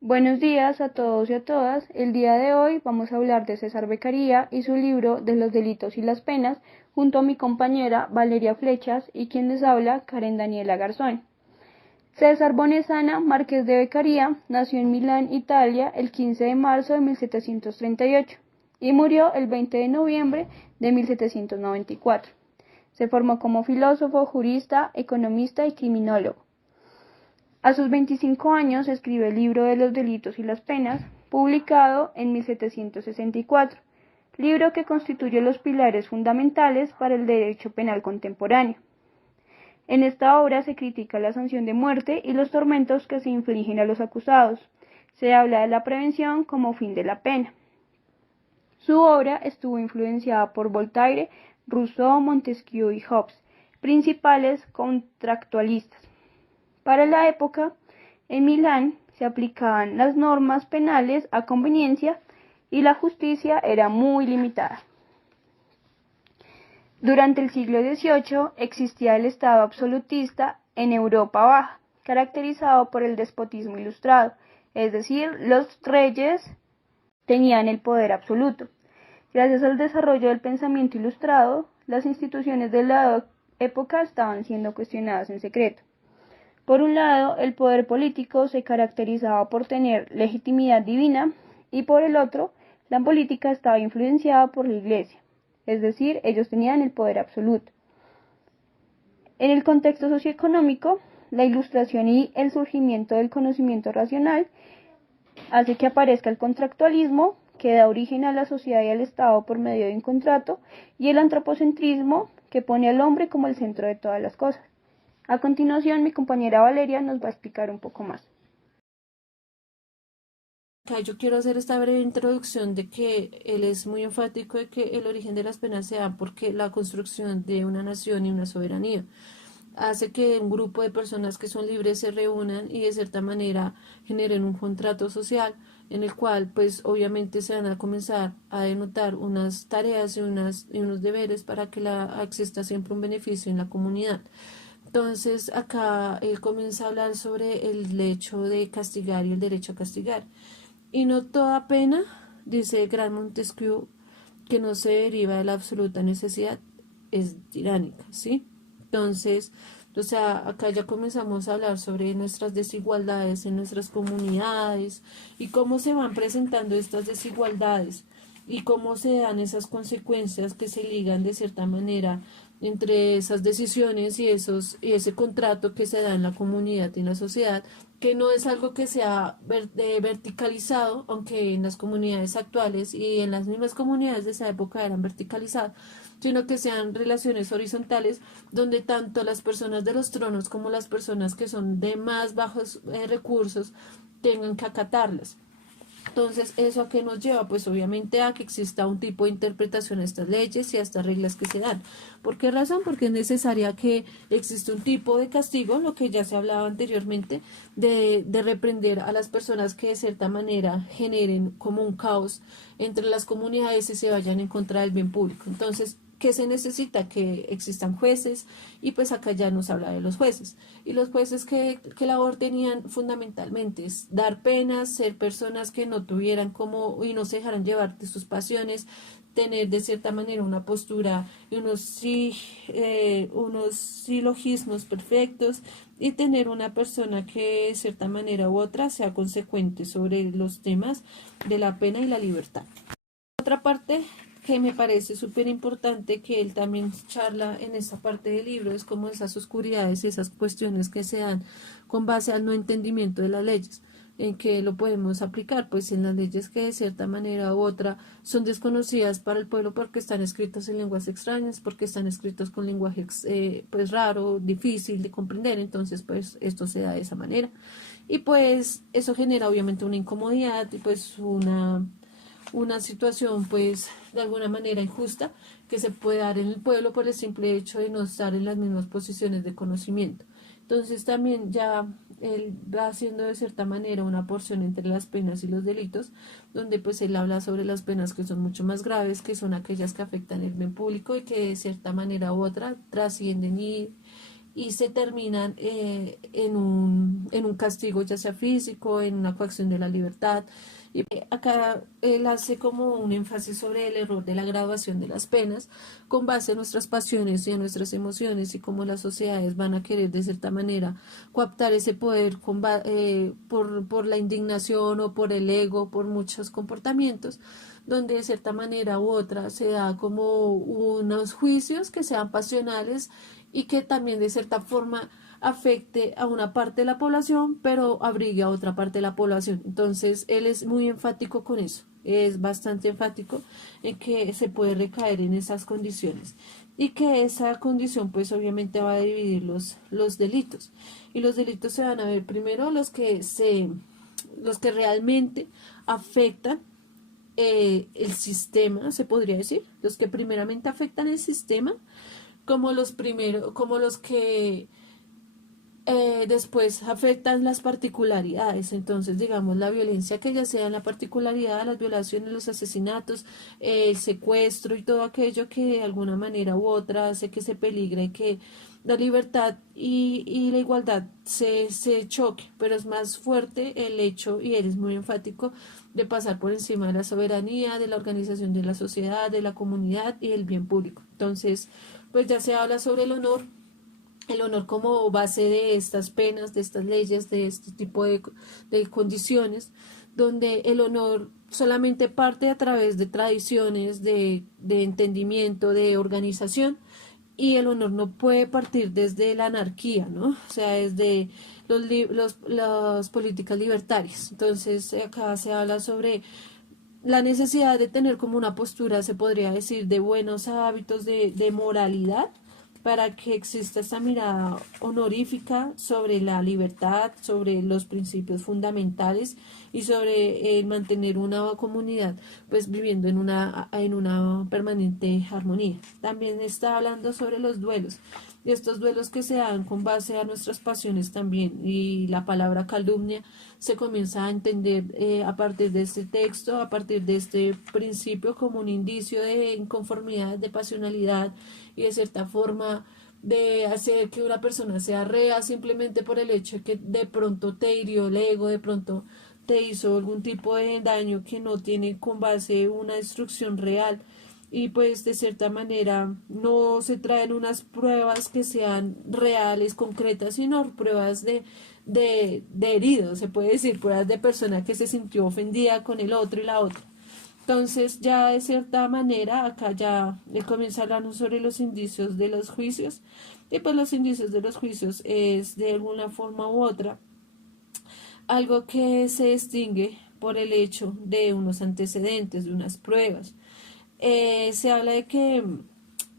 Buenos días a todos y a todas. El día de hoy vamos a hablar de César Beccaria y su libro de los delitos y las penas, junto a mi compañera Valeria Flechas y quien les habla, Karen Daniela Garzón. César Bonesana Márquez de Beccaria nació en Milán, Italia, el 15 de marzo de 1738 y murió el 20 de noviembre de 1794. Se formó como filósofo, jurista, economista y criminólogo. A sus 25 años escribe el libro de los delitos y las penas, publicado en 1764, libro que constituye los pilares fundamentales para el derecho penal contemporáneo. En esta obra se critica la sanción de muerte y los tormentos que se infligen a los acusados. Se habla de la prevención como fin de la pena. Su obra estuvo influenciada por Voltaire, Rousseau, Montesquieu y Hobbes, principales contractualistas. Para la época, en Milán se aplicaban las normas penales a conveniencia y la justicia era muy limitada. Durante el siglo XVIII existía el Estado absolutista en Europa Baja, caracterizado por el despotismo ilustrado, es decir, los reyes tenían el poder absoluto. Gracias al desarrollo del pensamiento ilustrado, las instituciones de la época estaban siendo cuestionadas en secreto. Por un lado, el poder político se caracterizaba por tener legitimidad divina y por el otro, la política estaba influenciada por la Iglesia, es decir, ellos tenían el poder absoluto. En el contexto socioeconómico, la Ilustración y el surgimiento del conocimiento racional hace que aparezca el contractualismo, que da origen a la sociedad y al Estado por medio de un contrato, y el antropocentrismo, que pone al hombre como el centro de todas las cosas. A continuación, mi compañera Valeria nos va a explicar un poco más. Acá yo quiero hacer esta breve introducción de que él es muy enfático de que el origen de las penas se da porque la construcción de una nación y una soberanía hace que un grupo de personas que son libres se reúnan y de cierta manera generen un contrato social en el cual pues obviamente se van a comenzar a denotar unas tareas y unos deberes para que exista siempre un beneficio en la comunidad. Entonces acá él comienza a hablar sobre el hecho de castigar y el derecho a castigar. Y no toda pena, dice el gran Montesquieu, que no se deriva de la absoluta necesidad, es tiránica, ¿sí? Entonces, o sea, acá ya comenzamos a hablar sobre nuestras desigualdades en nuestras comunidades y cómo se van presentando estas desigualdades y cómo se dan esas consecuencias que se ligan de cierta manera entre esas decisiones y ese contrato que se da en la comunidad y en la sociedad, que no es algo que sea verticalizado, aunque en las comunidades actuales y en las mismas comunidades de esa época eran verticalizadas, sino que sean relaciones horizontales donde tanto las personas de los tronos como las personas que son de más bajos recursos tengan que acatarlas. Entonces, ¿eso a qué nos lleva? Pues obviamente a que exista un tipo de interpretación a estas leyes y a estas reglas que se dan. ¿Por qué razón? Porque es necesaria que exista un tipo de castigo, lo que ya se hablaba anteriormente, de reprender a las personas que de cierta manera generen como un caos entre las comunidades y se vayan en contra del bien público. Entonces, ¿qué se necesita? Que existan jueces y pues acá ya nos habla de los jueces. Y los jueces que labor tenían fundamentalmente es dar penas, ser personas que no tuvieran como y no se dejaran llevar de sus pasiones, tener de cierta manera una postura y unos silogismos perfectos y tener una persona que de cierta manera u otra sea consecuente sobre los temas de la pena y la libertad. Otra parte que me parece súper importante que él también charla en esta parte del libro es como esas oscuridades, esas cuestiones que se dan con base al no entendimiento de las leyes, en que lo podemos aplicar, pues en las leyes que de cierta manera u otra son desconocidas para el pueblo porque están escritas en lenguas extrañas, porque están escritos con lenguaje pues raro, difícil de comprender, entonces pues esto se da de esa manera. Y pues eso genera obviamente una incomodidad y pues una situación pues de alguna manera injusta que se puede dar en el pueblo por el simple hecho de no estar en las mismas posiciones de conocimiento. Entonces también ya él va haciendo de cierta manera una porción entre las penas y los delitos, donde pues él habla sobre las penas que son mucho más graves, que son aquellas que afectan el bien público y que de cierta manera u otra trascienden y se terminan en un castigo ya sea físico, en una coacción de la libertad. Y acá él hace como un énfasis sobre el error de la graduación de las penas con base en nuestras pasiones y en nuestras emociones y cómo las sociedades van a querer de cierta manera coaptar ese poder por la indignación o por el ego, por muchos comportamientos, donde de cierta manera u otra se da como unos juicios que sean pasionales y que también de cierta forma afecte a una parte de la población, pero abrigue a otra parte de la población. Entonces, él es muy enfático con eso, es bastante enfático en que se puede recaer en esas condiciones y que esa condición pues obviamente va a dividir los delitos. Y los delitos se van a ver primero los que realmente afectan el sistema, se podría decir, los que primeramente afectan el sistema, como los que después afectan las particularidades. Entonces, digamos, la violencia que ya sea en la particularidad, las violaciones, los asesinatos, el secuestro y todo aquello que de alguna manera u otra hace que se peligre, que la libertad y la igualdad se choque, pero es más fuerte el hecho, y él es muy enfático, de pasar por encima de la soberanía, de la organización de la sociedad, de la comunidad y del bien público. Entonces, pues ya se habla sobre el honor como base de estas penas, de estas leyes, de este tipo de condiciones, donde el honor solamente parte a través de tradiciones, de entendimiento, de organización, y el honor no puede partir desde la anarquía, ¿no? O sea, desde las políticas libertarias. Entonces, acá se habla sobre la necesidad de tener como una postura, se podría decir, de buenos hábitos, de moralidad, para que exista esta mirada honorífica sobre la libertad, sobre los principios fundamentales y sobre mantener una comunidad pues viviendo en una permanente armonía. También está hablando sobre los duelos, y estos duelos que se dan con base a nuestras pasiones también, y la palabra calumnia se comienza a entender a partir de este texto, a partir de este principio como un indicio de inconformidad, de pasionalidad y de cierta forma de hacer que una persona sea rea simplemente por el hecho de que de pronto te hirió el ego, de pronto te hizo algún tipo de daño que no tiene con base una destrucción real, y pues de cierta manera no se traen unas pruebas que sean reales, concretas, sino pruebas de heridos, se puede decir, pruebas de persona que se sintió ofendida con el otro y la otra. Entonces, ya de cierta manera, acá ya le comienza hablando sobre los indicios de los juicios, y pues los indicios de los juicios es de alguna forma u otra algo que se distingue por el hecho de unos antecedentes, de unas pruebas. Se habla de que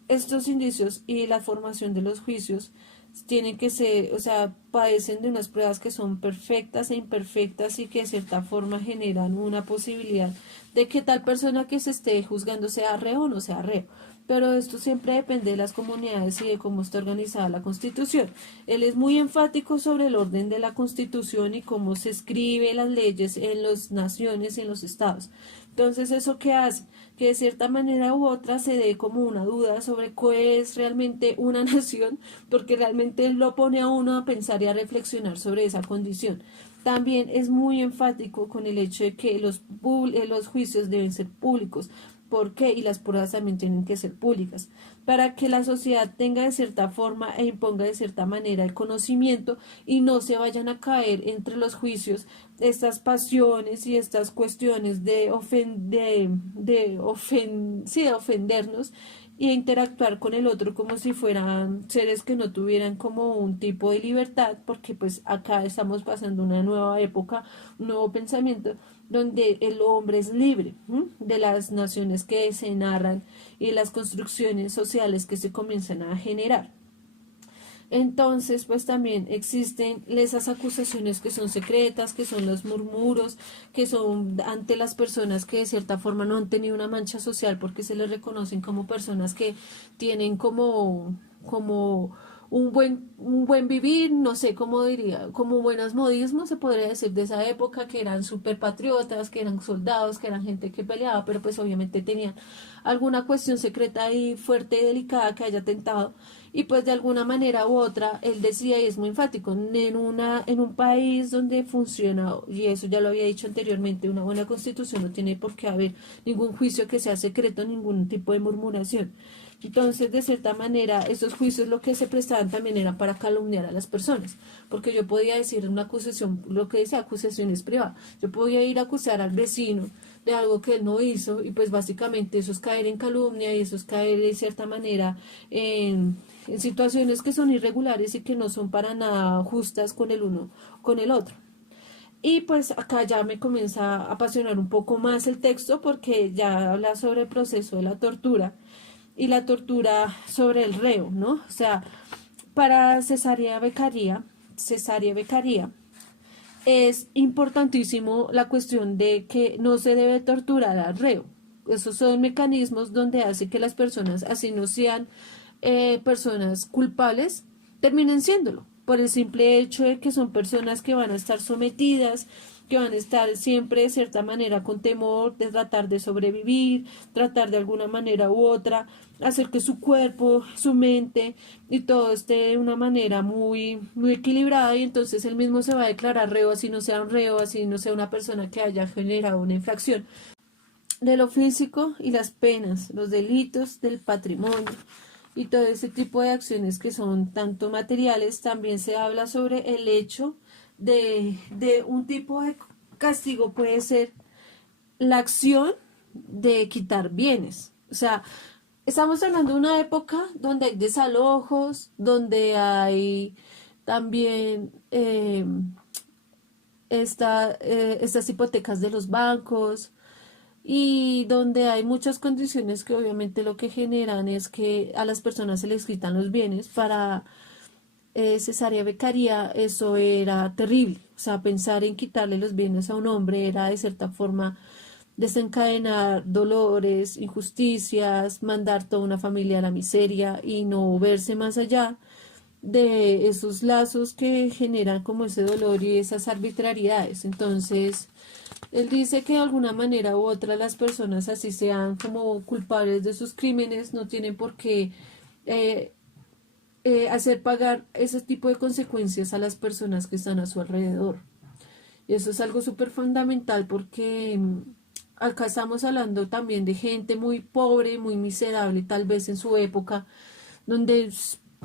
estos indicios y la formación de los juicios tienen que ser, o sea, padecen de unas pruebas que son perfectas e imperfectas y que de cierta forma generan una posibilidad de que tal persona que se esté juzgando sea reo o no sea reo. Pero esto siempre depende de las comunidades y de cómo está organizada la Constitución. Él es muy enfático sobre el orden de la Constitución y cómo se escribe las leyes en las naciones y en los estados. Entonces, ¿eso qué hace? Que de cierta manera u otra se dé como una duda sobre qué es realmente una nación, porque realmente él lo pone a uno a pensar y a reflexionar sobre esa condición. También es muy enfático con el hecho de que los juicios deben ser públicos. ¿Por qué? Y las pruebas también tienen que ser públicas, para que la sociedad tenga de cierta forma e imponga de cierta manera el conocimiento y no se vayan a caer entre los juicios estas pasiones y estas cuestiones sí, de ofendernos y interactuar con el otro como si fueran seres que no tuvieran como un tipo de libertad, porque pues acá estamos pasando una nueva época, un nuevo pensamiento, donde el hombre es libre, de las naciones que se narran y de las construcciones sociales que se comienzan a generar. Entonces, pues también existen esas acusaciones que son secretas, que son los murmuros, que son ante las personas que de cierta forma no han tenido una mancha social porque se les reconocen como personas que tienen como un buen vivir, no sé cómo diría, como buenos modismos, se podría decir, de esa época, que eran súper patriotas, que eran soldados, que eran gente que peleaba, pero pues obviamente tenían alguna cuestión secreta y fuerte y delicada que haya tentado Y pues de alguna manera u otra, él decía, y es muy enfático, en un país donde funciona, y eso ya lo había dicho anteriormente, una buena constitución no tiene por qué haber ningún juicio que sea secreto, ningún tipo de murmuración. Entonces, de cierta manera, esos juicios lo que se prestaban también era para calumniar a las personas, porque yo podía decir una acusación, lo que decía acusaciones privadas, yo podía ir a acusar al vecino de algo que él no hizo, y pues básicamente eso es caer en calumnia y eso es caer de cierta manera en situaciones que son irregulares y que no son para nada justas con el uno con el otro. Y pues acá ya me comienza a apasionar un poco más el texto porque ya habla sobre el proceso de la tortura y la tortura sobre el reo, ¿no? O sea, para Cesárea Beccaria, es importantísimo la cuestión de que no se debe torturar al reo. Esos son mecanismos donde hace que las personas, así no sean personas culpables, terminen siéndolo, por el simple hecho de que son personas que van a estar sometidas, que van a estar siempre de cierta manera con temor de tratar de sobrevivir, tratar de alguna manera u otra, hacer que su cuerpo, su mente y todo esté de una manera muy equilibrada, y entonces él mismo se va a declarar reo, así no sea un reo, así no sea una persona que haya generado una infracción de lo físico, y las penas, los delitos del patrimonio y todo ese tipo de acciones que son tanto materiales. También se habla sobre el hecho de un tipo de castigo, puede ser la acción de quitar bienes. O sea, estamos hablando de una época donde hay desalojos, donde hay también estas hipotecas de los bancos, y donde hay muchas condiciones que obviamente lo que generan es que a las personas se les quitan los bienes. Para Cesárea Beccaria eso era terrible, o sea, pensar en quitarle los bienes a un hombre era de cierta forma desencadenar dolores, injusticias, mandar toda una familia a la miseria y no verse más allá de esos lazos que generan como ese dolor y esas arbitrariedades. Entonces, él dice que de alguna manera u otra las personas, así sean como culpables de sus crímenes, no tienen por qué eh, hacer pagar ese tipo de consecuencias a las personas que están a su alrededor. Y eso es algo súper fundamental porque acá estamos hablando también de gente muy pobre, muy miserable, tal vez en su época, donde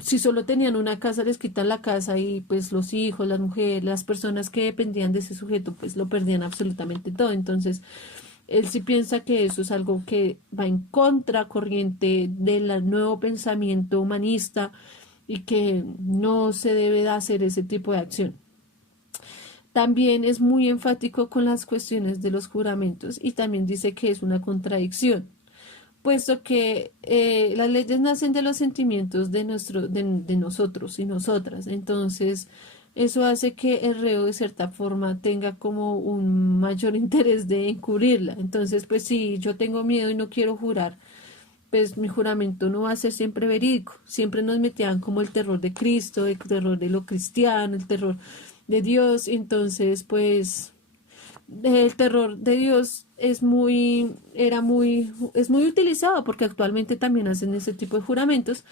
si solo tenían una casa les quitan la casa, y pues los hijos, las mujeres, las personas que dependían de ese sujeto pues lo perdían absolutamente todo. Entonces él sí piensa que eso es algo que va en contracorriente del nuevo pensamiento humanista y que no se debe de hacer ese tipo de acción. También es muy enfático con las cuestiones de los juramentos y también dice que es una contradicción, puesto que las leyes nacen de los sentimientos de nosotros y nosotras. Entonces, eso hace que el reo de cierta forma tenga como un mayor interés de encubrirla. Entonces, pues si yo tengo miedo y no quiero jurar, pues mi juramento no va a ser siempre verídico. Siempre nos metían como el terror de Cristo, el terror de lo cristiano, el terror de Dios. Entonces, pues el terror de Dios es muy utilizado porque actualmente también hacen ese tipo de juramentos,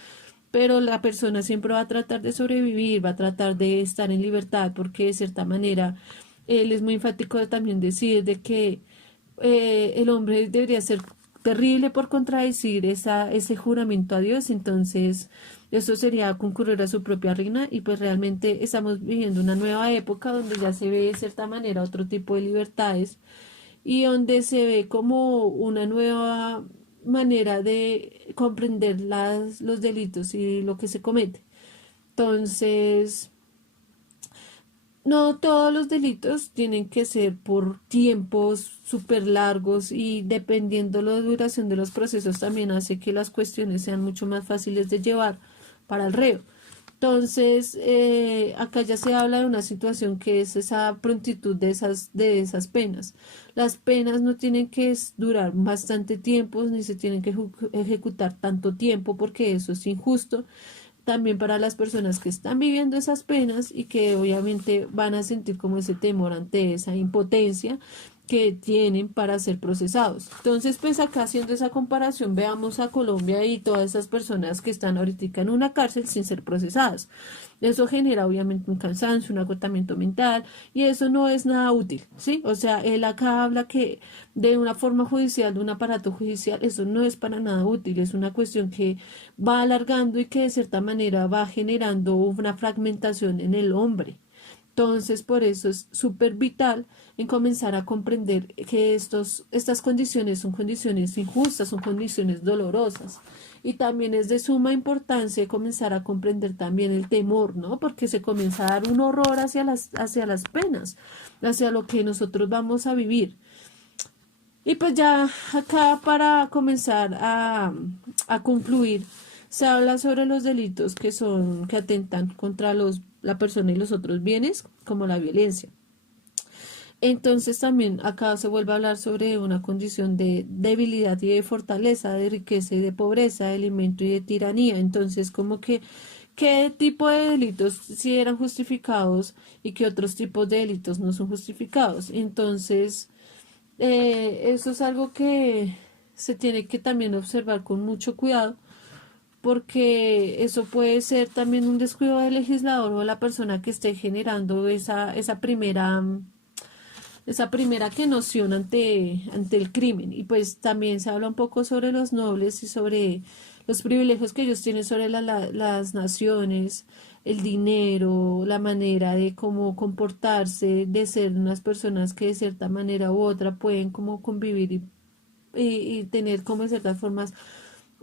pero la persona siempre va a tratar de sobrevivir, va a tratar de estar en libertad, porque de cierta manera él es muy enfático de también decir de que el hombre debería ser terrible por contradecir ese juramento a Dios. Entonces eso sería concurrir a su propia ruina, y pues realmente estamos viviendo una nueva época donde ya se ve de cierta manera otro tipo de libertades y donde se ve como una nueva manera de comprender los delitos y lo que se comete. Entonces, no todos los delitos tienen que ser por tiempos súper largos, y dependiendo la duración de los procesos también hace que las cuestiones sean mucho más fáciles de llevar para el reo. Entonces, acá ya se habla de una situación que es esa prontitud de esas penas. Las penas no tienen que durar bastante tiempo, ni se tienen que ejecutar tanto tiempo, porque eso es injusto también para las personas que están viviendo esas penas y que obviamente van a sentir como ese temor ante esa impotencia que tienen para ser procesados. Entonces, pues acá haciendo esa comparación, veamos a Colombia y todas esas personas que están ahorita en una cárcel sin ser procesadas. Eso genera obviamente un cansancio, un agotamiento mental y eso no es nada útil, ¿sí? O sea, él acá habla que de una forma judicial, de un aparato judicial, eso no es para nada útil, es una cuestión que va alargando y que de cierta manera va generando una fragmentación en el hombre. Entonces, por eso es súper vital en comenzar a comprender que estas condiciones son condiciones injustas, son condiciones dolorosas. Y también es de suma importancia comenzar a comprender también el temor, ¿no? Porque se comienza a dar un horror hacia las penas, hacia lo que nosotros vamos a vivir. Y pues ya acá para comenzar a concluir, se habla sobre los delitos que atentan contra la persona y los otros bienes, como la violencia. Entonces también acá se vuelve a hablar sobre una condición de debilidad y de fortaleza, de riqueza y de pobreza, de alimento y de tiranía. Entonces, como que qué tipo de delitos sí eran justificados y qué otros tipos de delitos no son justificados. Entonces, eso es algo que se tiene que también observar con mucho cuidado porque eso puede ser también un descuido del legislador o de la persona que esté generando esa primera que noción ante el crimen. Y pues también se habla un poco sobre los nobles y sobre los privilegios que ellos tienen sobre las naciones, el dinero, la manera de cómo comportarse, de ser unas personas que de cierta manera u otra pueden como convivir y tener como de ciertas formas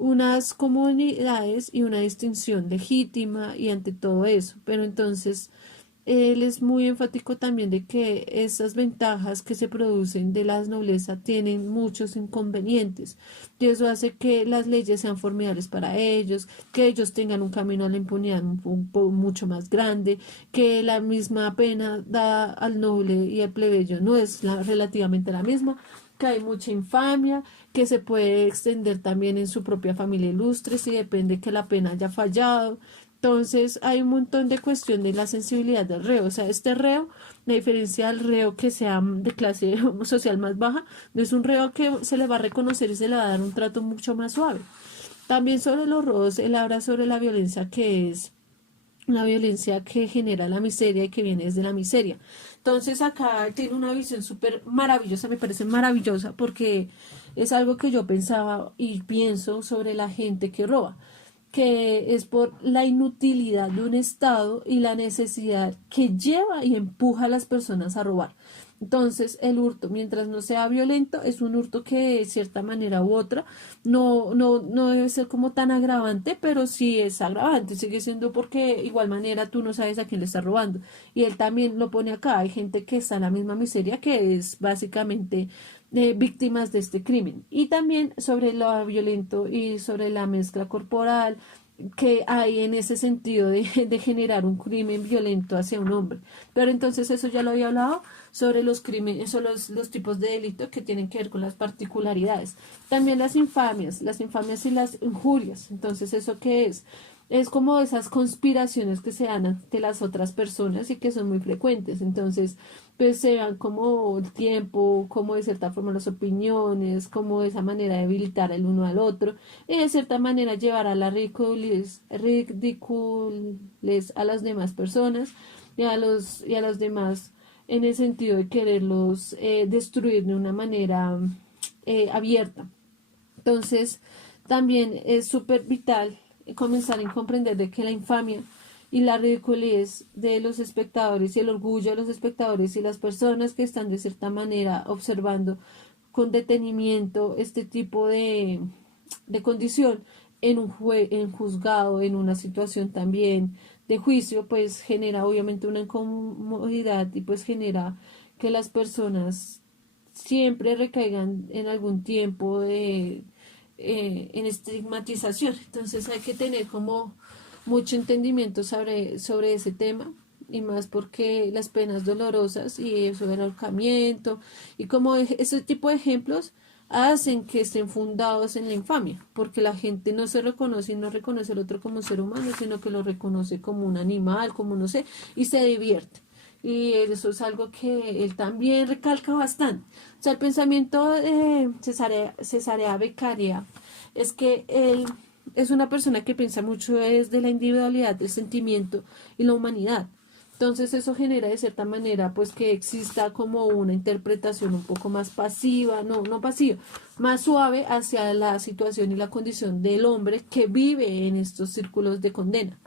unas comunidades y una distinción legítima y ante todo eso. Pero entonces él es muy enfático también de que esas ventajas que se producen de la nobleza tienen muchos inconvenientes y eso hace que las leyes sean formidables para ellos, que ellos tengan un camino a la impunidad mucho más grande, que la misma pena dada al noble y al plebeyo no es relativamente la misma, que hay mucha infamia, que se puede extender también en su propia familia ilustre si depende que la pena haya fallado. Entonces hay un montón de cuestión de la sensibilidad del reo. O sea, este reo, la diferencia del reo que sea de clase social más baja, no es un reo que se le va a reconocer y se le va a dar un trato mucho más suave. También sobre los robos, él habla sobre la violencia que es la violencia que genera la miseria y que viene desde la miseria. Entonces acá tiene una visión súper maravillosa, me parece maravillosa porque es algo que yo pensaba y pienso sobre la gente que roba, que es por la inutilidad de un Estado y la necesidad que lleva y empuja a las personas a robar. Entonces, el hurto, mientras no sea violento, es un hurto que de cierta manera u otra no debe ser como tan agravante, pero sí es agravante, sigue siendo porque igual manera tú no sabes a quién le estás robando. Y él también lo pone acá, hay gente que está en la misma miseria que es básicamente víctimas de este crimen. Y también sobre lo violento y sobre la mezcla corporal que hay en ese sentido de generar un crimen violento hacia un hombre. Pero entonces eso ya lo había hablado sobre los crímenes, sobre los tipos de delitos que tienen que ver con las particularidades. También las infamias y las injurias. Entonces, ¿eso qué es? Es como esas conspiraciones que se dan ante las otras personas y que son muy frecuentes. Entonces, pues se dan como el tiempo, como de cierta forma las opiniones, como esa manera de debilitar el uno al otro y de cierta manera llevar a la ridiculez a las demás personas y a los demás en el sentido de quererlos destruir de una manera abierta. Entonces, también es súper vital comenzar a comprender de que la infamia y la ridiculez de los espectadores y el orgullo de los espectadores y las personas que están de cierta manera observando con detenimiento este tipo de condición en en juzgado, en una situación también de juicio, pues genera obviamente una incomodidad y pues genera que las personas siempre recaigan en algún tiempo en estigmatización. Entonces hay que tener como mucho entendimiento sobre ese tema y más porque las penas dolorosas y eso el ahorcamiento y como ese tipo de ejemplos hacen que estén fundados en la infamia, porque la gente no se reconoce y no reconoce al otro como un ser humano, sino que lo reconoce como un animal, como no sé, y se divierte. y eso es algo que él también recalca bastante. O sea, el pensamiento de Cesarea Beccaria es que él es una persona que piensa mucho desde la individualidad, del sentimiento y la humanidad. Entonces eso genera de cierta manera pues que exista como una interpretación un poco más pasiva, no pasiva, más suave hacia la situación y la condición del hombre que vive en estos círculos de condena.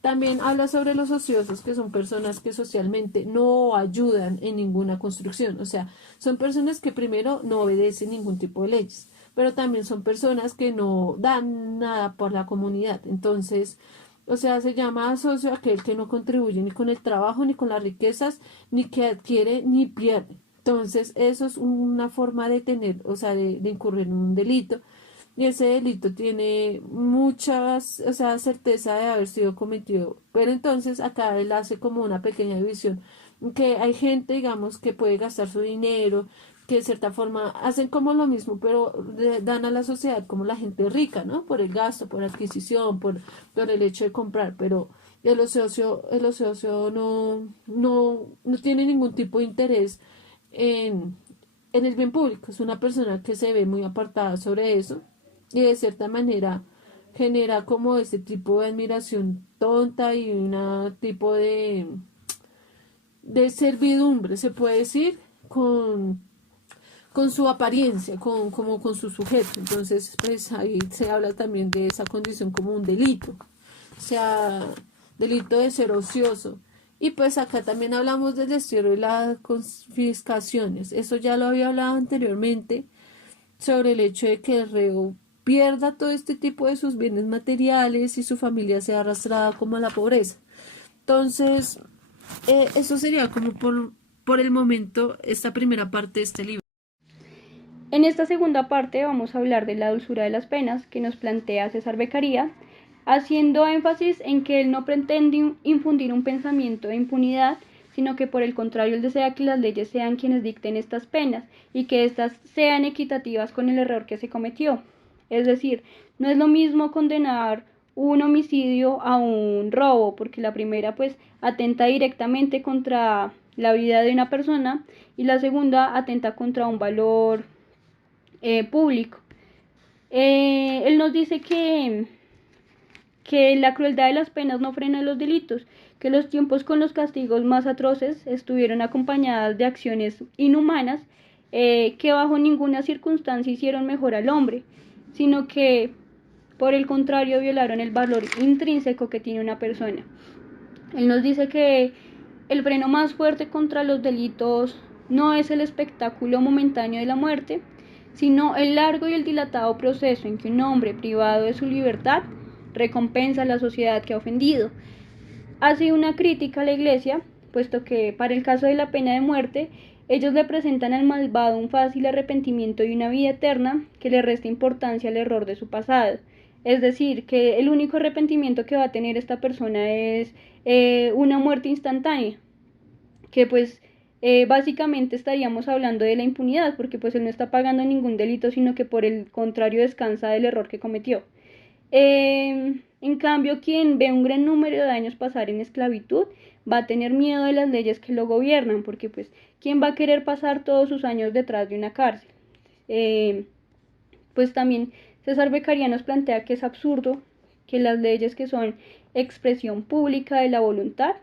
También habla sobre los ociosos, que son personas que socialmente no ayudan en ninguna construcción. O sea, son personas que primero no obedecen ningún tipo de leyes, pero también son personas que no dan nada por la comunidad. Entonces, o sea, se llama socio aquel que no contribuye ni con el trabajo, ni con las riquezas, ni que adquiere, ni pierde. Entonces, eso es una forma de tener, o sea, de incurrir en un delito y ese delito tiene muchas, o sea, certeza de haber sido cometido. Pero entonces acá él hace como una pequeña división, que hay gente, digamos, que puede gastar su dinero, que de cierta forma hacen como lo mismo, pero dan a la sociedad como la gente rica, ¿no? Por el gasto, por adquisición, por el hecho de comprar, pero el ocioso no tiene ningún tipo de interés en, en el bien público. Es una persona que se ve muy apartada sobre eso y de cierta manera genera como ese tipo de admiración tonta y un tipo de servidumbre, se puede decir, con su apariencia, como con su sujeto. Entonces, pues ahí se habla también de esa condición como un delito, o sea, delito de ser ocioso. Y pues acá también hablamos del destierro y las confiscaciones. Eso ya lo había hablado anteriormente sobre el hecho de que el reo pierda todo este tipo de sus bienes materiales y su familia sea arrastrada como a la pobreza. Entonces, eso sería como por el momento esta primera parte de este libro. En esta segunda parte vamos a hablar de la dulzura de las penas que nos plantea César Beccaria, haciendo énfasis en que él no pretende infundir un pensamiento de impunidad, sino que por el contrario él desea que las leyes sean quienes dicten estas penas y que éstas sean equitativas con el error que se cometió. Es decir, no es lo mismo condenar un homicidio a un robo, porque la primera pues atenta directamente contra la vida de una persona y la segunda atenta contra un valor público. Él nos dice que la crueldad de las penas no frena los delitos, que los tiempos con los castigos más atroces estuvieron acompañadas de acciones inhumanas que bajo ninguna circunstancia hicieron mejor al hombre, sino que por el contrario violaron el valor intrínseco que tiene una persona. Él nos dice que el freno más fuerte contra los delitos no es el espectáculo momentáneo de la muerte, sino el largo y el dilatado proceso en que un hombre privado de su libertad recompensa a la sociedad que ha ofendido. Hace una crítica a la Iglesia, puesto que para el caso de la pena de muerte, ellos le presentan al malvado un fácil arrepentimiento y una vida eterna que le resta importancia al error de su pasado. Es decir, que el único arrepentimiento que va a tener esta persona es una muerte instantánea, que pues básicamente estaríamos hablando de la impunidad, porque pues él no está pagando ningún delito, sino que por el contrario descansa del error que cometió. En cambio, quien ve un gran número de años pasar en esclavitud va a tener miedo de las leyes que lo gobiernan, porque pues, ¿quién va a querer pasar todos sus años detrás de una cárcel? Eh, pues también César Beccaria nos plantea que es absurdo que las leyes que son expresión pública de la voluntad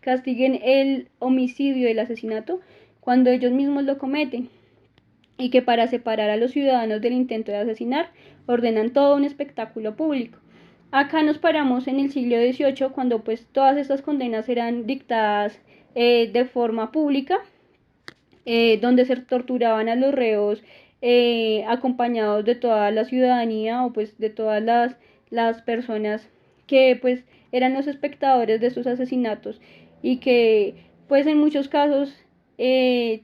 castiguen el homicidio y el asesinato cuando ellos mismos lo cometen, y que para separar a los ciudadanos del intento de asesinar ordenan todo un espectáculo público. Acá nos paramos en el siglo XVIII, cuando pues todas estas condenas eran dictadas de forma pública, donde se torturaban a los reos acompañados de toda la ciudadanía o pues de todas las personas que pues eran los espectadores de estos asesinatos, y que pues en muchos casos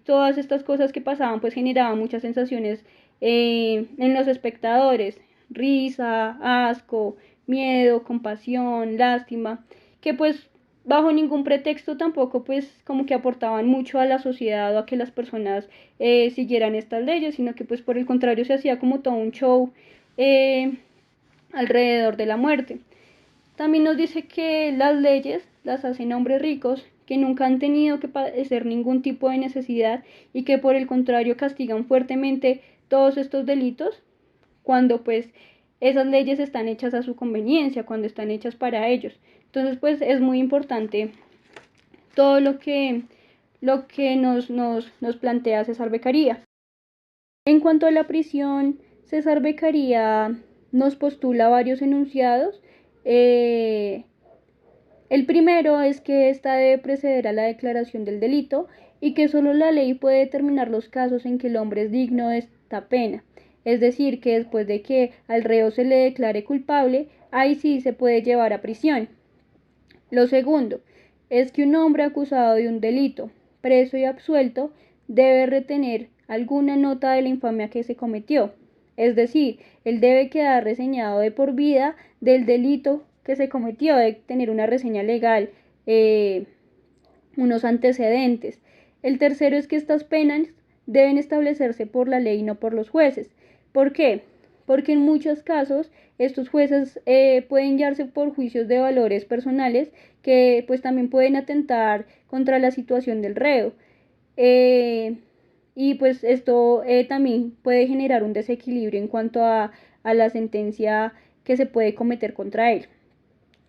todas estas cosas que pasaban pues generaban muchas sensaciones en los espectadores: risa, asco, miedo, compasión, lástima, que pues bajo ningún pretexto tampoco pues como que aportaban mucho a la sociedad o a que las personas siguieran estas leyes, sino que pues por el contrario se hacía como todo un show eh, alrededor de la muerte. También nos dice que las leyes las hacen hombres ricos que nunca han tenido que padecer ningún tipo de necesidad y que por el contrario castigan fuertemente todos estos delitos cuando pues esas leyes están hechas a su conveniencia, cuando están hechas para ellos. Entonces pues es muy importante todo lo que nos plantea César Beccaria. En cuanto a la prisión, César Beccaria nos postula varios enunciados. El primero es que ésta debe preceder a la declaración del delito y que solo la ley puede determinar los casos en que el hombre es digno de esta pena. Es decir, que después de que al reo se le declare culpable, ahí sí se puede llevar a prisión. Lo segundo es que un hombre acusado de un delito, preso y absuelto, debe retener alguna nota de la infamia que se cometió. Es decir, él debe quedar reseñado de por vida del delito que se cometió, de tener una reseña legal, unos antecedentes. El tercero es que estas penas deben establecerse por la ley y no por los jueces. ¿Por qué? Porque en muchos casos estos jueces pueden guiarse por juicios de valores personales que pues también pueden atentar contra la situación del reo. Y pues esto también puede generar un desequilibrio en cuanto a la sentencia que se puede cometer contra él.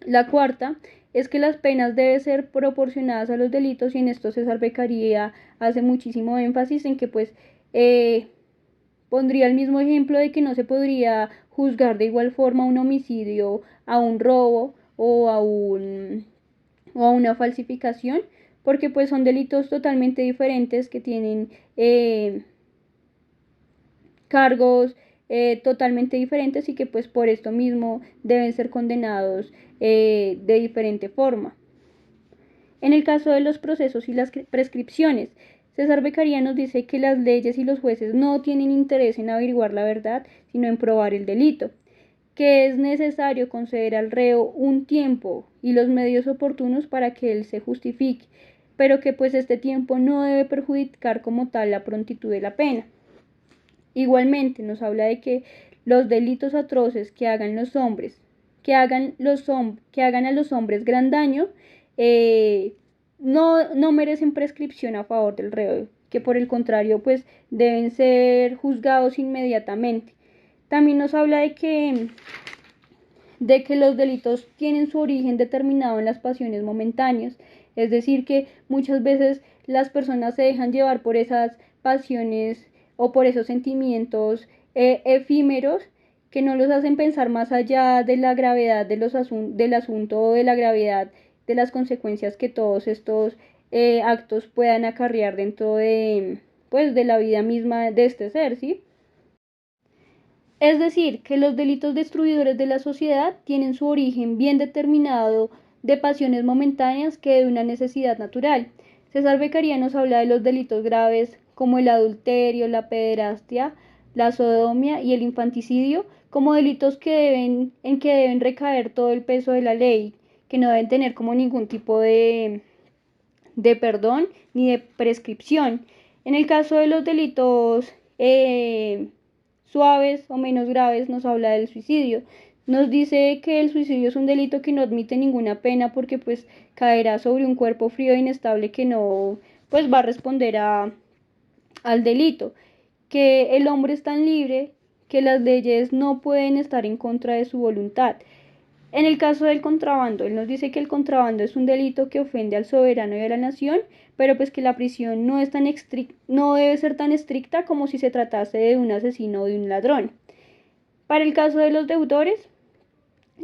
La cuarta es que las penas deben ser proporcionadas a los delitos y en esto César Beccaria hace muchísimo énfasis en que pues pondría el mismo ejemplo de que no se podría juzgar de igual forma un homicidio a un robo o a una falsificación, porque pues son delitos totalmente diferentes que tienen cargos totalmente diferentes y que pues por esto mismo deben ser condenados de diferente forma. En el caso de los procesos y las prescripciones, César Beccaria nos dice que las leyes y los jueces no tienen interés en averiguar la verdad, sino en probar el delito, que es necesario conceder al reo un tiempo y los medios oportunos para que él se justifique, pero que pues este tiempo no debe perjudicar como tal la prontitud de la pena. Igualmente nos habla de que los delitos atroces que hagan los hombres, que hagan a los hombres gran daño, no merecen prescripción a favor del reo, que por el contrario pues deben ser juzgados inmediatamente. También nos habla de que los delitos tienen su origen determinado en las pasiones momentáneas, es decir, que muchas veces las personas se dejan llevar por esas pasiones o por esos sentimientos efímeros que no los hacen pensar más allá de la gravedad del asunto o de la gravedad de las consecuencias que todos estos actos puedan acarrear dentro de la vida misma de este ser, ¿sí? Es decir, que los delitos destruidores de la sociedad tienen su origen bien determinado de pasiones momentáneas que de una necesidad natural. César Beccaria nos habla de los delitos graves como el adulterio, la pederastia, la sodomía y el infanticidio como delitos en que deben recaer todo el peso de la ley, que no deben tener como ningún tipo de perdón ni de prescripción. En el caso de los delitos suaves o menos graves, nos habla del suicidio. Nos dice que el suicidio es un delito que no admite ninguna pena porque pues caerá sobre un cuerpo frío e inestable que no pues va a responder al delito, que el hombre es tan libre que las leyes no pueden estar en contra de su voluntad. En el caso del contrabando, él nos dice que el contrabando es un delito que ofende al soberano y a la nación, pero pues que la prisión no debe ser tan estricta como si se tratase de un asesino o de un ladrón. Para el caso de los deudores,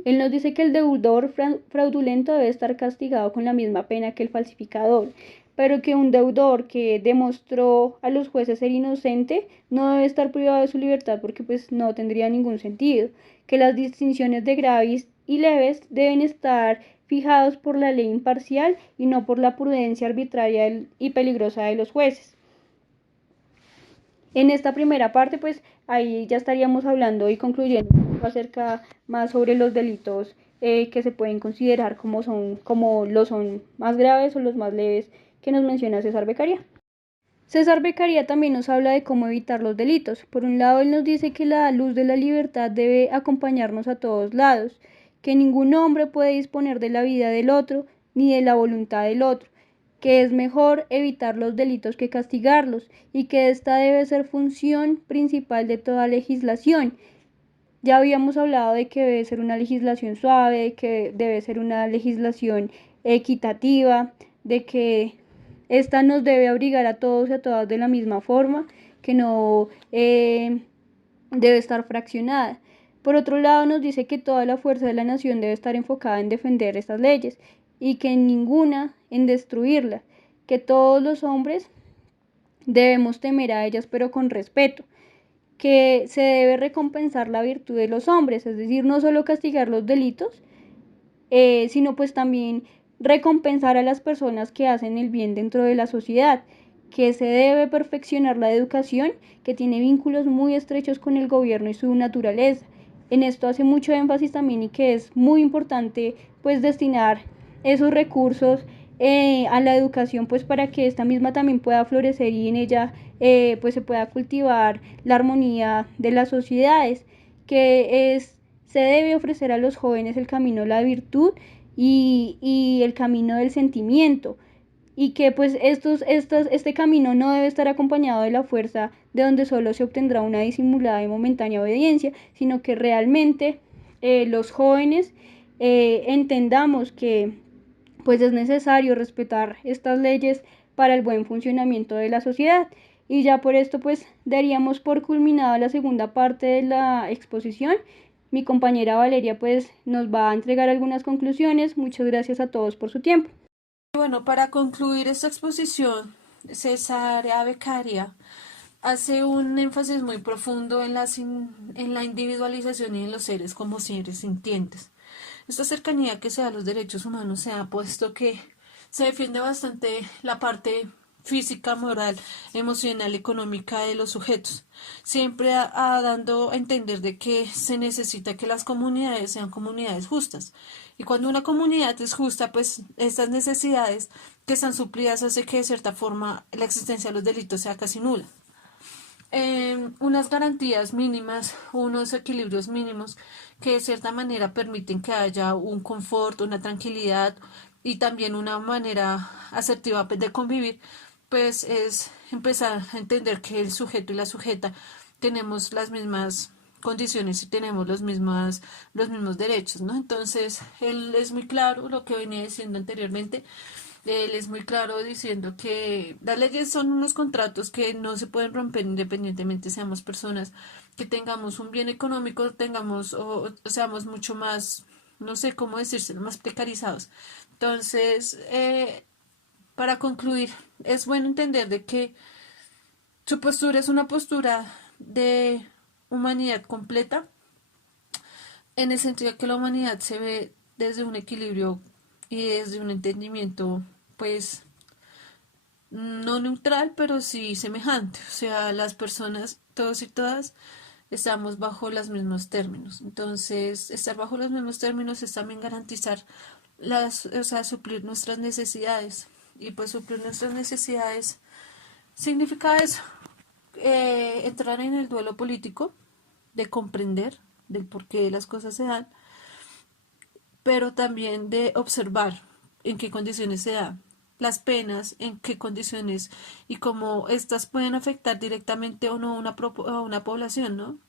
él nos dice que el deudor fraudulento debe estar castigado con la misma pena que el falsificador, pero que un deudor que demostró a los jueces ser inocente no debe estar privado de su libertad porque pues no tendría ningún sentido, que las distinciones de graves y leves deben estar fijados por la ley imparcial y no por la prudencia arbitraria y peligrosa de los jueces. En esta primera parte, pues ahí ya estaríamos hablando y concluyendo acerca más sobre los delitos que se pueden considerar como los son más graves o los más leves que nos menciona César Beccaria. César Beccaria también nos habla de cómo evitar los delitos. Por un lado, él nos dice que la luz de la libertad debe acompañarnos a todos lados, que ningún hombre puede disponer de la vida del otro ni de la voluntad del otro, que es mejor evitar los delitos que castigarlos y que esta debe ser función principal de toda legislación. Ya habíamos hablado de que debe ser una legislación suave, de que debe ser una legislación equitativa, de que esta nos debe obligar a todos y a todas de la misma forma, que no debe estar fraccionada. Por otro lado, nos dice que toda la fuerza de la nación debe estar enfocada en defender estas leyes y que ninguna en destruirlas, que todos los hombres debemos temer a ellas pero con respeto, que se debe recompensar la virtud de los hombres, es decir, no solo castigar los delitos, sino pues también recompensar a las personas que hacen el bien dentro de la sociedad, que se debe perfeccionar la educación, que tiene vínculos muy estrechos con el gobierno y su naturaleza. En esto hace mucho énfasis también y que es muy importante pues destinar esos recursos a la educación pues para que esta misma también pueda florecer y en ella pues se pueda cultivar la armonía de las sociedades, se debe ofrecer a los jóvenes el camino de la virtud y el camino del sentimiento y que pues este camino no debe estar acompañado de la fuerza de donde solo se obtendrá una disimulada y momentánea obediencia, sino que realmente los jóvenes entendamos que pues es necesario respetar estas leyes para el buen funcionamiento de la sociedad. Y ya por esto pues daríamos por culminada la segunda parte de la exposición. Mi compañera Valeria pues nos va a entregar algunas conclusiones. Muchas gracias a todos por su tiempo. Bueno, para concluir esta exposición, César Beccaria hace un énfasis muy profundo en la individualización y en los seres como seres sintientes. Esta cercanía que se da a los derechos humanos se ha puesto que se defiende bastante la parte física, moral, emocional, económica de los sujetos, siempre dando a entender de que se necesita que las comunidades sean comunidades justas. Y cuando una comunidad es justa, pues estas necesidades que están suplidas hace que de cierta forma la existencia de los delitos sea casi nula. Unas garantías mínimas, unos equilibrios mínimos que de cierta manera permiten que haya un confort, una tranquilidad y también una manera asertiva de convivir, pues es empezar a entender que el sujeto y la sujeta tenemos las mismas condiciones y tenemos los mismos derechos, ¿no? Entonces, él es muy claro lo que venía diciendo anteriormente. Él es muy claro diciendo que las leyes son unos contratos que no se pueden romper independientemente seamos personas que tengamos un bien económico, tengamos o seamos mucho más, no sé cómo decirse, más precarizados. Entonces, para concluir, es bueno entender de que su postura es una postura de humanidad completa, en el sentido de que la humanidad se ve desde un equilibrio y desde un entendimiento, pues, no neutral, pero sí semejante. O sea, las personas, todos y todas, estamos bajo los mismos términos. Entonces, estar bajo los mismos términos es también garantizar o sea, suplir nuestras necesidades. Y pues suplir nuestras necesidades significa eso, entrar en el duelo político, de comprender del porqué las cosas se dan, pero también de observar en qué condiciones se dan las penas, en qué condiciones y cómo estas pueden afectar directamente o no a una población, ¿no?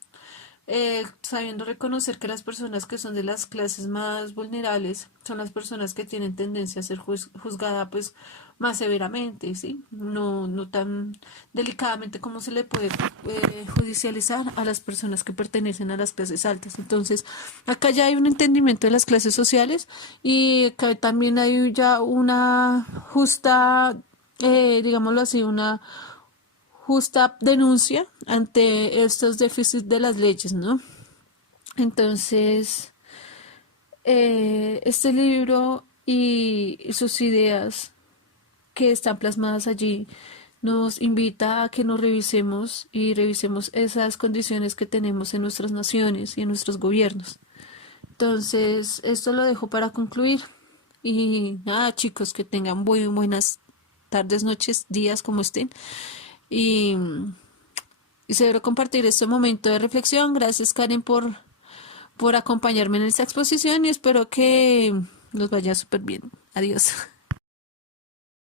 Sabiendo reconocer que las personas que son de las clases más vulnerables son las personas que tienen tendencia a ser juzgadas pues más severamente, ¿sí? No tan delicadamente como se le puede judicializar a las personas que pertenecen a las clases altas. Entonces, acá ya hay un entendimiento de las clases sociales y acá también hay ya una justa, digámoslo así, una justa denuncia ante estos déficits de las leyes, ¿no? Entonces, este libro y sus ideas que están plasmadas allí nos invita a que nos revisemos y revisemos esas condiciones que tenemos en nuestras naciones y en nuestros gobiernos. Entonces, esto lo dejo para concluir. Y nada, chicos, que tengan muy buenas tardes, noches, días, como estén. Y celebro compartir este momento de reflexión. Gracias, Karen, por acompañarme en esta exposición y espero que nos vaya súper bien. Adiós.